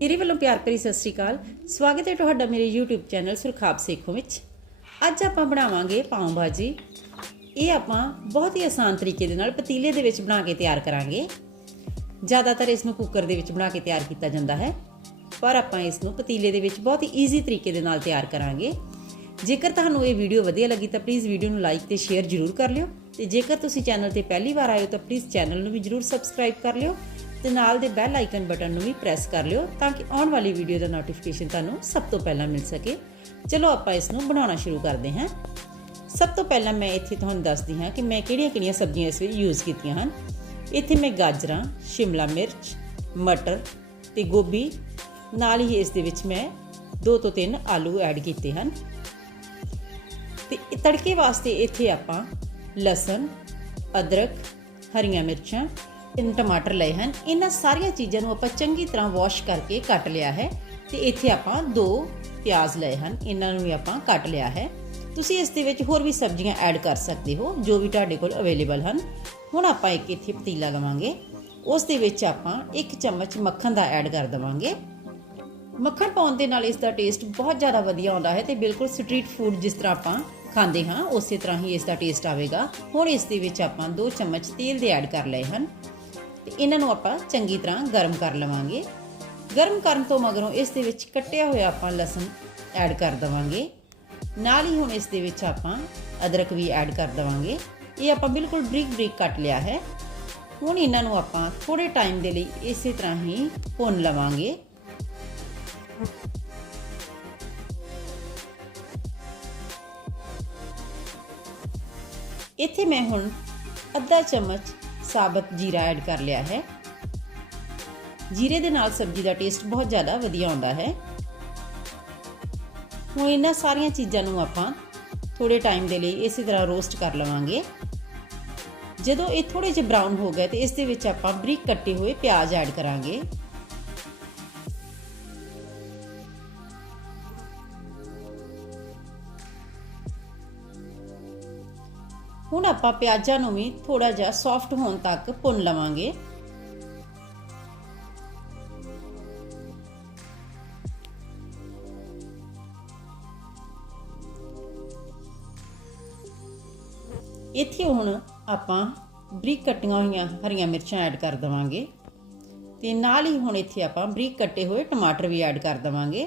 ਮੇਰੇ ਵੱਲੋਂ ਪਿਆਰ ਭਰੀ ਸਤਿ ਸ੍ਰੀ ਅਕਾਲ। ਸਵਾਗਤ ਹੈ ਤੁਹਾਡਾ ਮੇਰੇ YouTube ਚੈਨਲ ਸੁਰਖਾਬ ਸੇਖੋਂ ਵਿੱਚ। ਅੱਜ ਆਪਾਂ ਬਣਾਵਾਂਗੇ ਪਾਉ ਭਾਜੀ। ਇਹ ਆਪਾਂ ਬਹੁਤ ਹੀ ਆਸਾਨ ਤਰੀਕੇ ਦੇ ਨਾਲ ਪਤੀਲੇ ਦੇ ਵਿੱਚ ਬਣਾ ਕੇ ਤਿਆਰ ਕਰਾਂਗੇ। ਜ਼ਿਆਦਾਤਰ ਇਸ ਨੂੰ ਕੁੱਕਰ ਦੇ ਵਿੱਚ ਬਣਾ ਕੇ ਤਿਆਰ ਕੀਤਾ ਜਾਂਦਾ ਹੈ। ਪਰ ਆਪਾਂ ਇਸ ਨੂੰ ਪਤੀਲੇ ਦੇ ਵਿੱਚ ਬਹੁਤ ਹੀ ਈਜ਼ੀ ਤਰੀਕੇ ਦੇ ਨਾਲ ਤਿਆਰ ਕਰਾਂਗੇ। ਜੇਕਰ ਤੁਹਾਨੂੰ ਇਹ ਵੀਡੀਓ ਵਧੀਆ ਲੱਗੀ ਤਾਂ ਪਲੀਜ਼ ਵੀਡੀਓ ਨੂੰ ਲਾਈਕ ਤੇ ਸ਼ੇਅਰ ਜ਼ਰੂਰ ਕਰ ਲਿਓ। ਤੇ ਜੇਕਰ ਤੁਸੀਂ ਚੈਨਲ ਤੇ ਪਹਿਲੀ ਵਾਰ ਆਏ ਹੋ ਤਾਂ ਪਲੀਜ਼ ਚੈਨਲ ਨੂੰ ਵੀ ਜ਼ਰੂਰ ਸਬਸਕ੍ਰਾਈਬ ਕਰ ਲਿਓ। ਤੇ ਨਾਲ ਦੇ ਬੈਲ ਆਈਕਨ ਬਟਨ ਨੂੰ ਵੀ ਪ੍ਰੈਸ ਕਰ ਲਿਓ ਤਾਂ ਕਿ ਆਉਣ ਵਾਲੀ ਵੀਡੀਓ ਦਾ ਨੋਟੀਫਿਕੇਸ਼ਨ ਤੁਹਾਨੂੰ ਸਭ ਤੋਂ ਪਹਿਲਾਂ ਮਿਲ ਸਕੇ। ਚਲੋ ਆਪਾਂ ਇਸ ਨੂੰ ਬਣਾਉਣਾ ਸ਼ੁਰੂ ਕਰਦੇ ਹਾਂ। ਸਭ ਤੋਂ ਪਹਿਲਾਂ ਮੈਂ ਇੱਥੇ ਤੁਹਾਨੂੰ ਦੱਸਦੀ ਹਾਂ ਕਿ ਮੈਂ ਕਿਹੜੀਆਂ-ਕਿਹੜੀਆਂ ਸਬਜ਼ੀਆਂ ਇਸ ਵਿੱਚ ਯੂਜ਼ ਕੀਤੀਆਂ ਹਨ। ਇੱਥੇ ਮੈਂ ਗਾਜਰਾਂ, ਸ਼ਿਮਲਾ ਮਿਰਚ, ਮਟਰ ਤੇ ਗੋਭੀ। ਨਾਲ ਹੀ ਇਸ ਦੇ ਵਿੱਚ ਮੈਂ 2 ਤੋਂ 3 ਆਲੂ ਐਡ ਕੀਤੇ ਹਨ। ਤੇ ਤੜਕੇ ਵਾਸਤੇ ਇੱਥੇ ਆਪਾਂ ਲਸਣ, ਅਦਰਕ, ਹਰੀਆਂ ਮਿਰਚਾਂ ਤਿੰਨ ਟਮਾਟਰ ਲਏ ਹਨ। ਇਹਨਾਂ ਸਾਰੀਆਂ ਚੀਜ਼ਾਂ ਨੂੰ ਆਪਾਂ ਚੰਗੀ ਤਰ੍ਹਾਂ ਵਾਸ਼ ਕਰਕੇ ਕੱਟ ਲਿਆ ਹੈ ਤੇ ਇੱਥੇ ਆਪਾਂ ਦੋ ਪਿਆਜ਼ ਲਏ ਹਨ। ਇਹਨਾਂ ਨੂੰ ਵੀ ਆਪਾਂ ਕੱਟ ਲਿਆ ਹੈ। ਤੁਸੀਂ ਇਸ ਦੇ ਵਿੱਚ ਹੋਰ ਵੀ ਸਬਜ਼ੀਆਂ ਐਡ ਕਰ ਸਕਦੇ ਹੋ, ਜੋ ਵੀ ਤੁਹਾਡੇ ਕੋਲ ਅਵੇਲੇਬਲ ਹਨ। ਹੁਣ ਆਪਾਂ ਇੱਕ ਇੱਥੇ ਪਤੀਲਾ ਲਵਾਂਗੇ। ਉਸ ਦੇ ਵਿੱਚ ਆਪਾਂ ਇੱਕ ਚਮਚ ਮੱਖਣ ਦਾ ਐਡ ਕਰ ਦਵਾਂਗੇ। ਮੱਖਣ ਪਾਉਣ ਦੇ ਨਾਲ ਇਸ ਦਾ ਟੇਸਟ ਬਹੁਤ ਜ਼ਿਆਦਾ ਵਧੀਆ ਆਉਂਦਾ ਹੈ ਤੇ ਬਿਲਕੁਲ ਸਟਰੀਟ ਫੂਡ ਜਿਸ ਤਰ੍ਹਾਂ ਆਪਾਂ ਖਾਂਦੇ ਹਾਂ, ਉਸੇ ਤਰ੍ਹਾਂ ਹੀ ਇਸ ਦਾ ਟੇਸਟ ਆਵੇਗਾ। ਹੁਣ ਇਸ ਦੇ ਵਿੱਚ ਆਪਾਂ 2 ਚਮਚ ਤੇਲ ਦੇ ਐਡ ਕਰ ਲਏ ਹਨ। ਤੇ ਇਹਨਾਂ ਨੂੰ ਆਪਾਂ ਚੰਗੀ ਤਰ੍ਹਾਂ ਗਰਮ ਕਰ ਲਵਾਂਗੇ। ਗਰਮ ਕਰਨ ਤੋਂ ਮਗਰੋਂ ਇਸ ਦੇ ਵਿੱਚ ਕੱਟਿਆ ਹੋਇਆ ਆਪਾਂ ਲਸਣ ਐਡ ਕਰ ਦਵਾਂਗੇ। ਨਾਲ ਹੀ ਹੁਣ ਇਸ ਦੇ ਵਿੱਚ ਆਪਾਂ ਅਦਰਕ ਵੀ ਐਡ ਕਰ ਦਵਾਂਗੇ। ਇਹ ਆਪਾਂ ਬਿਲਕੁਲ ਬਰੀਕ ਬਰੀਕ ਕੱਟ ਲਿਆ ਹੈ। ਹੁਣ ਇਹਨਾਂ ਨੂੰ ਆਪਾਂ ਥੋੜੇ ਟਾਈਮ ਦੇ ਲਈ ਇਸੇ ਤਰ੍ਹਾਂ ਹੀ ਭੁੰਨ ਲਵਾਂਗੇ। ਇੱਥੇ ਮੈਂ ਹੁਣ ਅੱਧਾ ਚਮਚ ਸਾਬਤ ਜੀਰਾ ਐਡ ਕਰ ਲਿਆ ਹੈ। ਜੀਰੇ ਦੇ ਨਾਲ ਸਬਜ਼ੀ ਦਾ ਟੇਸਟ ਬਹੁਤ ਜ਼ਿਆਦਾ ਵਧੀਆ ਆਉਂਦਾ ਹੈ। ਹੁਣ ਇਹਨਾਂ ਸਾਰੀਆਂ ਚੀਜ਼ਾਂ ਨੂੰ ਆਪਾਂ ਥੋੜੇ ਟਾਈਮ ਦੇ ਲਈ ਇਸੇ ਤਰ੍ਹਾਂ ਰੋਸਟ ਕਰ ਲਵਾਂਗੇ। ਜਦੋਂ ਇਹ ਥੋੜੇ ਜਿਹਾ ਬ੍ਰਾਊਨ ਹੋ ਗਏ ਤੇ ਇਸ ਦੇ ਵਿੱਚ ਆਪਾਂ ਬਰੀਕ ਕੱਟੇ ਹੋਏ ਪਿਆਜ਼ ਐਡ ਕਰਾਂਗੇ। ਹੁਣ ਆਪਾਂ ਪਿਆਜ਼ਾਂ ਨੂੰ ਵੀ ਥੋੜਾ ਜਿਹਾ ਸੌਫਟ ਹੋਣ ਤੱਕ ਭੁੰਨ ਲਵਾਂਗੇ। ਇੱਥੇ ਹੁਣ ਆਪਾਂ ਬਰੀਕ ਕੱਟੀਆਂ ਹੋਈਆਂ ਹਰੀਆਂ ਮਿਰਚਾਂ ਐਡ ਕਰ ਦਵਾਂਗੇ। ਤੇ ਨਾਲ ਹੀ ਹੁਣ ਇੱਥੇ ਆਪਾਂ ਬਰੀਕ ਕੱਟੇ ਹੋਏ ਟਮਾਟਰ ਵੀ ਐਡ ਕਰ ਦਵਾਂਗੇ।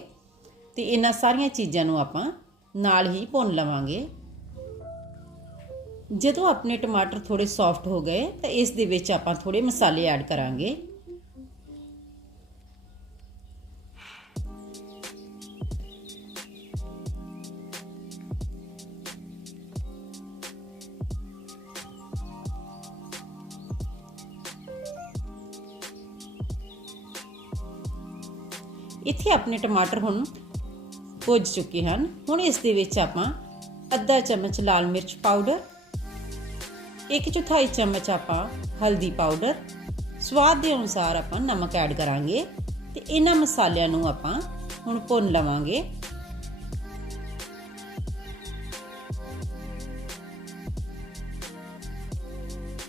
ਤੇ ਇਹਨਾਂ ਸਾਰੀਆਂ ਚੀਜ਼ਾਂ ਨੂੰ ਆਪਾਂ ਨਾਲ ਹੀ ਭੁੰਨ ਲਵਾਂਗੇ। ਜਦੋਂ ਆਪਣੇ ਟਮਾਟਰ ਥੋੜੇ ਸੌਫਟ ਹੋ ਗਏ, ਤਾਂ ਇਸ ਦੇ ਵਿੱਚ ਆਪਾਂ ਥੋੜੇ ਮਸਾਲੇ ਐਡ ਕਰਾਂਗੇ। ਇੱਥੇ ਆਪਣੇ ਟਮਾਟਰ ਹੁਣ ਭੁੱਜ ਚੁੱਕੇ ਹਨ। ਹੁਣ ਇਸ ਦੇ ਵਿੱਚ ਆਪਾਂ ਅੱਧਾ ਚਮਚ ਲਾਲ ਮਿਰਚ ਪਾਊਡਰ ਇੱਕ ਚੌਥਾਈ ਚਮਚ ਆਪਾਂ ਹਲਦੀ ਪਾਊਡਰ, ਸਵਾਦ ਦੇ ਅਨੁਸਾਰ ਆਪਾਂ ਨਮਕ ਐਡ ਕਰਾਂਗੇ ਤੇ ਇਹਨਾਂ ਮਸਾਲਿਆਂ ਨੂੰ ਆਪਾਂ ਹੁਣ ਭੁੰਨ ਲਵਾਂਗੇ।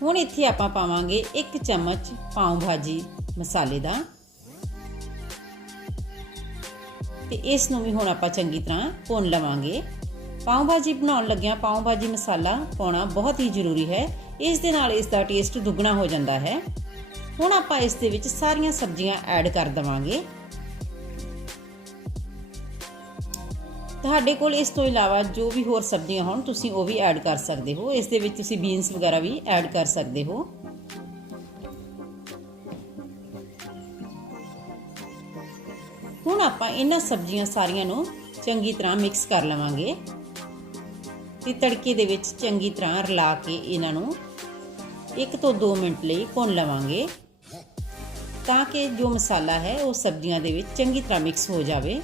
ਹੁਣ ਇੱਥੇ ਆਪਾਂ ਪਾਵਾਂਗੇ 1 ਚਮਚ ਪਾਉ ਭਾਜੀ ਮਸਾਲੇ ਦਾ। ਤੇ ਇਸ ਨੂੰ ਵੀ ਹੁਣ ਆਪਾਂ ਚੰਗੀ ਤਰ੍ਹਾਂ ਭੁੰਨ ਲਵਾਂਗੇ। ਪਾਉ ਭਾਜੀ ਬਣਾਉਣ ਲੱਗਿਆਂ ਪਾਉ ਭਾਜੀ ਮਸਾਲਾ ਪਾਉਣਾ ਬਹੁਤ ਹੀ ਜ਼ਰੂਰੀ ਹੈ। ਇਸ ਦੇ ਨਾਲ ਇਸ ਦਾ ਟੇਸਟ ਦੁੱਗਣਾ ਹੋ ਜਾਂਦਾ ਹੈ। ਹੁਣ ਆਪਾਂ ਇਸ ਦੇ ਵਿੱਚ ਸਾਰੀਆਂ ਸਬਜ਼ੀਆਂ ਐਡ ਕਰ ਦਵਾਂਗੇ। ਤੁਹਾਡੇ ਕੋਲ ਇਸ ਤੋਂ ਇਲਾਵਾ ਜੋ ਵੀ ਹੋਰ ਸਬਜ਼ੀਆਂ ਹੋਣ, ਤੁਸੀਂ ਉਹ ਵੀ ਐਡ ਕਰ ਸਕਦੇ ਹੋ। ਇਸ ਦੇ ਵਿੱਚ ਤੁਸੀਂ ਬੀਨਸ ਵਗੈਰਾ ਵੀ ਐਡ ਕਰ ਸਕਦੇ ਹੋ। ਹੁਣ ਆਪਾਂ ਇਹਨਾਂ ਸਬਜ਼ੀਆਂ ਸਾਰੀਆਂ ਨੂੰ ਚੰਗੀ ਤਰ੍ਹਾਂ ਮਿਕਸ ਕਰ ਲਵਾਂਗੇ। ਤੇ ਤੜਕੇ ਦੇ ਵਿੱਚ ਚੰਗੀ ਤਰ੍ਹਾਂ ਰਲਾ ਕੇ ਇਹਨਾਂ ਨੂੰ 1 ਤੋਂ 2 ਮਿੰਟ ਲਈ ਭੁੰਨ ਲਵਾਂਗੇ। ਤਾਂ ਕਿ ਜੋ ਮਸਾਲਾ ਹੈ, ਉਹ ਸਬਜ਼ੀਆਂ ਦੇ ਵਿੱਚ ਚੰਗੀ ਤਰ੍ਹਾਂ ਮਿਕਸ ਹੋ ਜਾਵੇ।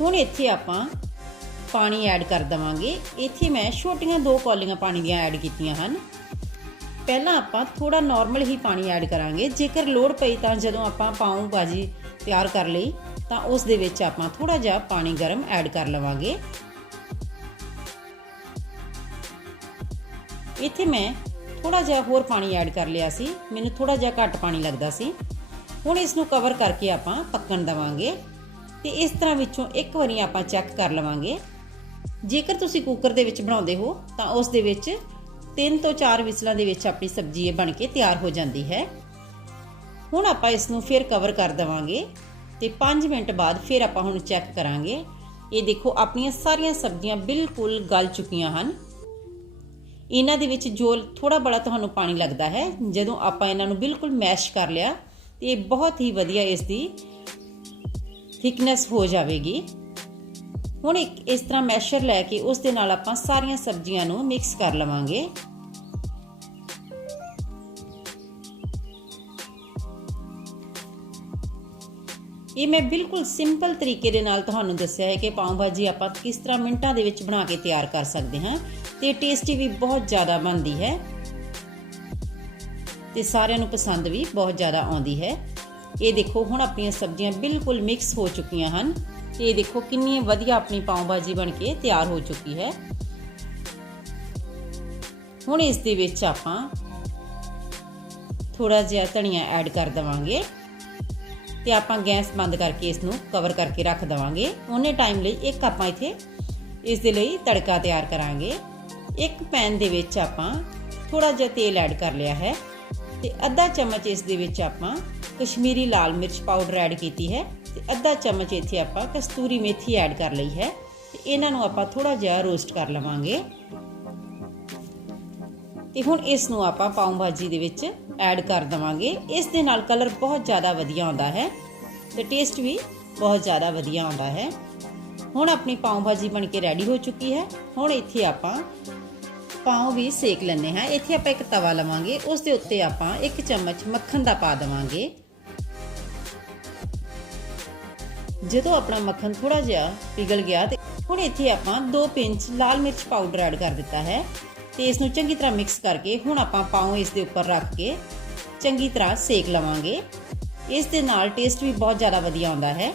ਹੁਣ ਇੱਥੇ ਆਪਾਂ ਪਾਣੀ ਐਡ ਕਰ ਦਵਾਂਗੇ। ਇੱਥੇ ਮੈਂ ਛੋਟੀਆਂ ਦੋ ਕੌਲੀਆਂ ਪਾਣੀ ਦੀਆਂ ਐਡ ਕੀਤੀਆਂ ਹਨ। ਪਹਿਲਾਂ ਆਪਾਂ ਥੋੜਾ ਨਾਰਮਲ ਹੀ ਪਾਣੀ ਐਡ ਕਰਾਂਗੇ। ਜੇਕਰ ਲੋੜ ਪਈ ਤਾਂ ਜਦੋਂ ਆਪਾਂ ਪਾਉ ਭਾਜੀ ਤਿਆਰ ਕਰ ਲਈ, ਤਾਂ ਉਸ ਦੇ ਵਿੱਚ ਆਪਾਂ ਥੋੜਾ ਜਿਹਾ ਪਾਣੀ ਗਰਮ ਐਡ ਕਰ ਲਵਾਂਗੇ। ਇੱਥੇ ਮੈਂ ਥੋੜਾ ਜਿਹਾ ਹੋਰ ਪਾਣੀ ਐਡ ਕਰ ਲਿਆ ਸੀ। ਮੈਨੂੰ ਥੋੜਾ ਜਿਹਾ ਘੱਟ ਪਾਣੀ ਲੱਗਦਾ ਸੀ। ਹੁਣ ਇਸ ਨੂੰ ਕਵਰ ਕਰਕੇ ਆਪਾਂ ਪੱਕਣ ਦਵਾਂਗੇ। ਤੇ ਇਸ ਤਰ੍ਹਾਂ ਵਿੱਚੋਂ ਇੱਕ ਵਾਰੀ ਆਪਾਂ ਚੈੱਕ ਕਰ ਲਵਾਂਗੇ। ਜੇਕਰ ਤੁਸੀਂ ਕੁੱਕਰ ਦੇ ਵਿੱਚ ਬਣਾਉਂਦੇ ਹੋ, ਤਾਂ ਉਸ ਦੇ ਵਿੱਚ 3 ਤੋਂ 4 ਵਿਸਲਾਂ ਦੇ ਵਿੱਚ ਆਪਣੀ ਸਬਜ਼ੀ ਇਹ ਬਣ ਕੇ ਤਿਆਰ ਹੋ ਜਾਂਦੀ ਹੈ। ਹੁਣ ਆਪਾਂ ਇਸ ਨੂੰ ਫਿਰ ਕਵਰ ਕਰ ਦਵਾਂਗੇ ਤੇ 5 ਮਿੰਟ ਬਾਅਦ ਫਿਰ ਆਪਾਂ ਹੁਣ ਚੈੱਕ ਕਰਾਂਗੇ। ਇਹ ਦੇਖੋ, ਆਪਣੀਆਂ ਸਾਰੀਆਂ ਸਬਜ਼ੀਆਂ ਬਿਲਕੁਲ ਗਲ ਚੁੱਕੀਆਂ ਹਨ। ਇਹਨਾਂ ਦੇ ਵਿੱਚ ਜੋ ਥੋੜਾ ਬੜਾ ਤੁਹਾਨੂੰ ਪਾਣੀ ਲੱਗਦਾ ਹੈ, ਜਦੋਂ ਆਪਾਂ ਇਹਨਾਂ ਨੂੰ ਬਿਲਕੁਲ ਮੈਸ਼ ਕਰ ਲਿਆ, ਤੇ ਇਹ ਬਹੁਤ ਹੀ ਵਧੀਆ ਇਸ ਦੀ ਥਿਕਨੈਸ ਹੋ ਜਾਵੇਗੀ। ਹੁਣ ਇੱਕ ਇਸ ਤਰ੍ਹਾਂ ਮੈਸ਼ਰ ਲੈ ਕੇ ਉਸ ਦੇ ਨਾਲ ਆਪਾਂ ਸਾਰੀਆਂ ਸਬਜ਼ੀਆਂ ਨੂੰ ਮਿਕਸ ਕਰ ਲਵਾਂਗੇ। ਇਹ ਮੈਂ ਬਿਲਕੁਲ ਸਿੰਪਲ ਤਰੀਕੇ ਦੇ ਨਾਲ ਤੁਹਾਨੂੰ ਦੱਸਿਆ ਹੈ ਕਿ ਪਾਉ ਭਾਜੀ ਆਪਾਂ ਕਿਸ ਤਰ੍ਹਾਂ ਮਿੰਟਾਂ ਦੇ ਵਿੱਚ ਬਣਾ ਕੇ ਤਿਆਰ ਕਰ ਸਕਦੇ ਹਾਂ ਤੇ ਟੇਸਟੀ ਵੀ ਬਹੁਤ ਜ਼ਿਆਦਾ ਬਣਦੀ ਹੈ। ਤੇ ਸਾਰਿਆਂ ਨੂੰ ਪਸੰਦ ਵੀ ਬਹੁਤ ਜ਼ਿਆਦਾ ਆਉਂਦੀ ਹੈ। ਇਹ ਦੇਖੋ ਹੁਣ ਆਪਣੀਆਂ ਸਬਜ਼ੀਆਂ ਬਿਲਕੁਲ ਮਿਕਸ ਹੋ ਚੁੱਕੀਆਂ ਹਨ। ਤੇ ਦੇਖੋ ਕਿੰਨੀ ਵਧੀਆ ਆਪਣੀ ਪਾਉ ਭਾਜੀ ਬਣ ਕੇ ਤਿਆਰ ਹੋ ਚੁੱਕੀ ਹੈ। ਹੁਣ ਇਸ ਦੇ ਵਿੱਚ ਆਪਾਂ ਥੋੜਾ ਜਿਹਾ ਧਨੀਆ ਐਡ ਕਰ ਦਵਾਂਗੇ ਤੇ ਆਪਾਂ ਗੈਸ ਬੰਦ ਕਰਕੇ ਇਸ ਨੂੰ ਕਵਰ ਕਰਕੇ ਰੱਖ ਦਵਾਂਗੇ। ਉਹਨੇ ਟਾਈਮ ਲਈ ਇੱਕ ਆਪਾਂ ਇੱਥੇ ਇਸ ਦੇ ਲਈ ਤੜਕਾ ਤਿਆਰ ਕਰਾਂਗੇ। ਇੱਕ ਪੈਨ ਦੇ ਵਿੱਚ ਆਪਾਂ ਥੋੜਾ ਜਿਹਾ ਤੇਲ ਐਡ ਕਰ ਲਿਆ ਹੈ ਤੇ ਅੱਧਾ ਚਮਚ ਇਸ ਦੇ ਵਿੱਚ ਆਪਾਂ ਕਸ਼ਮੀਰੀ ਲਾਲ ਮਿਰਚ ਪਾਊਡਰ ਐਡ ਕੀਤੀ ਹੈ। ਤੇ ਅੱਧਾ ਚਮਚ ਇੱਥੇ ਆਪਾਂ ਕਸਤੂਰੀ ਮੇਥੀ ਐਡ ਕਰ ਲਈ ਹੈ ਤੇ ਇਹਨਾਂ ਨੂੰ ਆਪਾਂ ਥੋੜਾ ਜਿਹਾ ਰੋਸਟ ਕਰ ਲਵਾਂਗੇ। ਤੇ ਹੁਣ ਇਸ ਨੂੰ ਆਪਾਂ ਪਾਉ ਭਾਜੀ ਦੇ ਵਿੱਚ ਐਡ ਕਰ ਦਵਾਂਗੇ। ਇਸ ਦੇ ਨਾਲ ਕਲਰ ਬਹੁਤ ਜ਼ਿਆਦਾ ਵਧੀਆ ਆਉਂਦਾ ਹੈ ਤੇ ਟੇਸਟ ਵੀ ਬਹੁਤ ਜ਼ਿਆਦਾ ਵਧੀਆ ਆਉਂਦਾ ਹੈ। ਹੁਣ ਆਪਣੀ ਪਾਉ ਭਾਜੀ ਬਣ ਕੇ ਰੈਡੀ ਹੋ ਚੁੱਕੀ ਹੈ। ਹੁਣ ਇੱਥੇ ਆਪਾਂ ਪਾਉ ਵੀ ਸੇਕ ਲੈਣੇ ਹਾਂ। ਇੱਥੇ ਆਪਾਂ ਇੱਕ ਤਵਾ ਲਵਾਂਗੇ। ਉਸ ਦੇ ਉੱਤੇ ਆਪਾਂ ਇੱਕ ਚਮਚ ਮੱਖਣ ਦਾ ਪਾ ਦਵਾਂਗੇ। ਜਦੋਂ ਆਪਣਾ ਮੱਖਣ ਥੋੜਾ ਜਿਹਾ ਪਿਘਲ ਗਿਆ ਤੇ ਹੁਣ ਇੱਥੇ ਆਪਾਂ 2 ਪਿੰਚ ਲਾਲ ਮਿਰਚ ਪਾਊਡਰ ਐਡ ਕਰ ਦਿੱਤਾ ਹੈ ਤੇ ਇਸ ਨੂੰ ਚੰਗੀ ਤਰ੍ਹਾਂ ਮਿਕਸ ਕਰਕੇ ਹੁਣ ਆਪਾਂ ਪਾਉ ਇਸ ਦੇ ਉੱਪਰ ਰੱਖ ਕੇ ਚੰਗੀ ਤਰ੍ਹਾਂ ਸੇਕ ਲਵਾਂਗੇ। ਇਸ ਦੇ ਨਾਲ ਟੇਸਟ ਵੀ ਬਹੁਤ ਜ਼ਿਆਦਾ ਵਧੀਆ ਆਉਂਦਾ ਹੈ।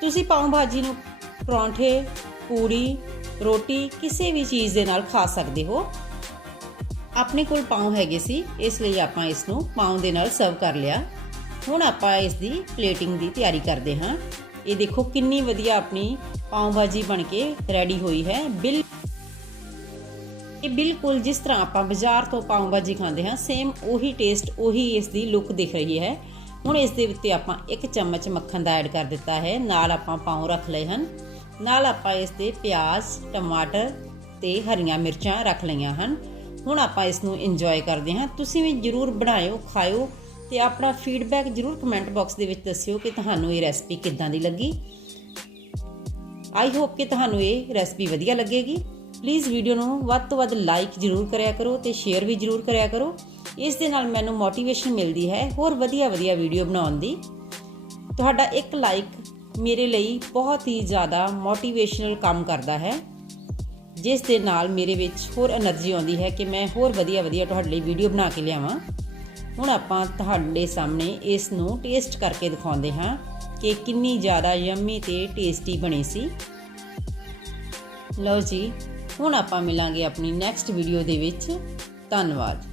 ਤੁਸੀਂ ਪਾਉ ਭਾਜੀ ਨੂੰ ਪਰੌਂਠੇ ਪੂੜੀ ਰੋਟੀ ਕਿਸੇ ਵੀ ਚੀਜ਼ ਦੇ ਨਾਲ ਖਾ ਸਕਦੇ ਹੋ। ਆਪਣੇ ਕੋਲ ਪਾਉ ਹੈਗੇ ਸੀ, ਇਸ ਲਈ ਆਪਾਂ ਇਸ ਨੂੰ ਪਾਉ ਦੇ ਨਾਲ ਸਰਵ ਕਰ ਲਿਆ। ਹੁਣ ਆਪਾਂ ਇਸ ਦੀ ਪਲੇਟਿੰਗ ਦੀ ਤਿਆਰੀ ਕਰਦੇ ਹਾਂ। ਇਹ ਦੇਖੋ ਕਿੰਨੀ ਵਧੀਆ ਆਪਣੀ ਪਾਉ ਭਾਜੀ ਬਣ ਕੇ ਰੈਡੀ ਹੋਈ ਹੈ। ਬਿਲ ਇਹ ਬਿਲਕੁਲ ਜਿਸ ਤਰ੍ਹਾਂ ਆਪਾਂ ਬਾਜ਼ਾਰ ਤੋਂ ਪਾਉ ਭਾਜੀ ਖਾਂਦੇ ਹਾਂ ਸੇਮ ਉਹੀ ਟੇਸਟ ਉਹੀ ਇਸ ਦੀ ਲੁੱਕ ਦਿਖ ਰਹੀ ਹੈ। ਹੁਣ ਇਸ ਦੇ ਉੱਤੇ ਆਪਾਂ ਇੱਕ ਚਮਚ ਮੱਖਣ ਦਾ ਐਡ ਕਰ ਦਿੱਤਾ ਹੈ। ਨਾਲ ਆਪਾਂ ਪਾਉ ਰੱਖ ਲਏ ਹਨ। ਨਾਲ ਆਪਾਂ ਇਸ ਤੇ ਪਿਆਜ਼, ਟਮਾਟਰ ਤੇ ਹਰੀਆਂ ਮਿਰਚਾਂ ਰੱਖ ਲਈਆਂ ਹਨ। ਹੁਣ ਆਪਾਂ ਇਸ ਨੂੰ ਇੰਜੋਏ ਕਰਦੇ ਹਾਂ। ਤੁਸੀਂ ਵੀ ਜਰੂਰ ਬਣਾਇਓ, ਖਾਇਓ। ਤੇ ਆਪਣਾ ਫੀਡਬੈਕ ਜਰੂਰ ਕਮੈਂਟ ਬਾਕਸ ਦੇ ਵਿੱਚ ਦੱਸਿਓ ਕਿ ਤੁਹਾਨੂੰ ਇਹ ਰੈਸਪੀ ਕਿੱਦਾਂ ਦੀ ਲੱਗੀ। ਆਈ ਹੋਪ ਕਿ ਤੁਹਾਨੂੰ ਇਹ ਰੈਸਪੀ ਵਧੀਆ ਲੱਗੇਗੀ। ਪਲੀਜ਼ ਵੀਡੀਓ ਨੂੰ ਵੱਧ ਤੋਂ ਵੱਧ ਲਾਈਕ ਜਰੂਰ ਕਰਿਆ ਕਰੋ ਤੇ ਸ਼ੇਅਰ ਵੀ ਜਰੂਰ ਕਰਿਆ ਕਰੋ। ਇਸ ਦੇ ਨਾਲ ਮੈਨੂੰ ਮੋਟੀਵੇਸ਼ਨ ਮਿਲਦੀ ਹੈ ਹੋਰ ਵਧੀਆ ਵਧੀਆ ਵੀਡੀਓ ਬਣਾਉਣ ਦੀ। ਤੁਹਾਡਾ ਇੱਕ ਲਾਈਕ ਮੇਰੇ ਲਈ ਬਹੁਤ ਹੀ ਜ਼ਿਆਦਾ ਮੋਟੀਵੇਸ਼ਨਲ ਕੰਮ ਕਰਦਾ ਹੈ। ਜਿਸ ਦੇ ਨਾਲ ਮੇਰੇ ਵਿੱਚ ਹੋਰ એનર્ਜੀ ਆਉਂਦੀ ਹੈ ਕਿ ਮੈਂ ਹੋਰ ਵਧੀਆ ਵਧੀਆ ਤੁਹਾਡੇ ਲਈ ਵੀਡੀਓ ਬਣਾ ਕੇ ਲਿਆਵਾਂ। ਹੁਣ ਆਪਾਂ ਤੁਹਾਡੇ ਸਾਹਮਣੇ ਇਸ ਨੂੰ ਟੇਸਟ ਕਰਕੇ ਦਿਖਾਉਂਦੇ ਹਾਂ ਕਿ ਕਿੰਨੀ ਜ਼ਿਆਦਾ ਯੰਮੀ ਤੇ ਟੇਸਟੀ ਬਣੀ ਸੀ। ਲਓ ਜੀ, ਹੁਣ ਆਪਾਂ ਮਿਲਾਂਗੇ ਆਪਣੀ ਨੈਕਸਟ ਵੀਡੀਓ ਦੇ ਵਿੱਚ। ਧੰਨਵਾਦ।